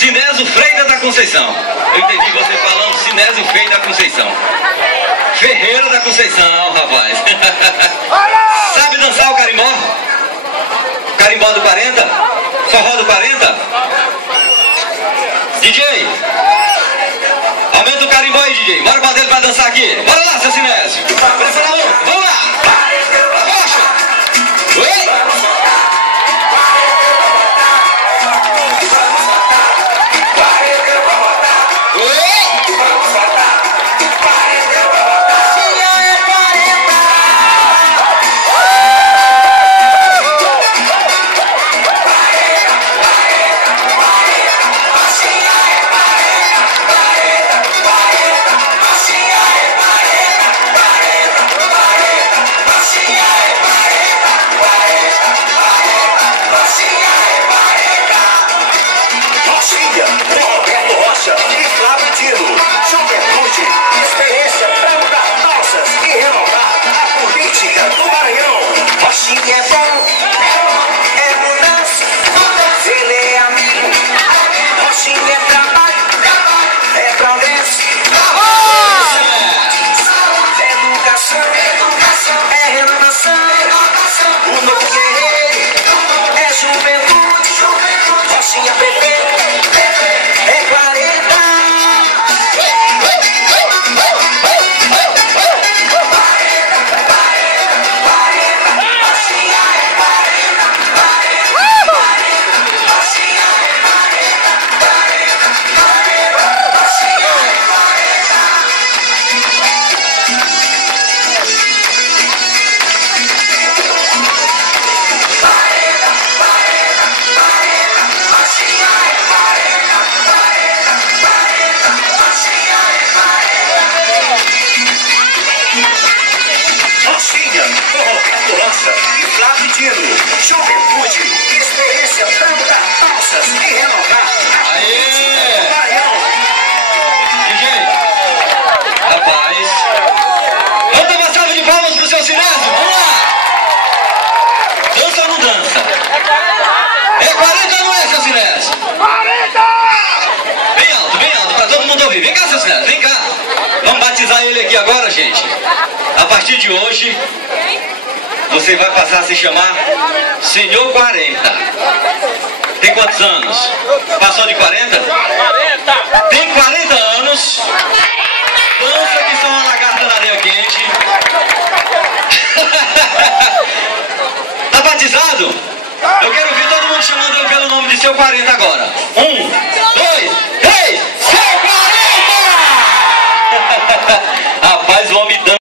Sinésio Freire da Conceição. Eu entendi você falando Sinésio Freire da Conceição. Ferreira da Conceição, rapaz. Sabe dançar o carimbó? Carimbó do 40? Forró do 40? DJ, aumenta o carimbó aí, DJ. Bora bater ele pra dançar aqui. Bora lá, seu Sinésio. Pressa na mão. Vamos lá. Rocha. Oi. Juventude, experiência pra mudar calças e renovar. Aê! DJ, rapaz, vamos dar uma salva de palmas pro seu Sinésio, vamos lá! Dança ou não dança? É 40 ou não é, seu Sinésio? 40! Bem alto, pra todo mundo ouvir. Vem cá, seu Sinésio, vem cá. Vamos batizar ele aqui agora, gente. A partir de hoje, você vai passar a se chamar Senhor 40. Tem quantos anos? Passou de 40? 40! Tem 40 anos. Dança que são uma lagarta na areia quente. Tá batizado? Eu quero ver todo mundo chamando ele pelo nome de seu 40 agora. 1, 2, 3, seu 40! Rapaz, o homem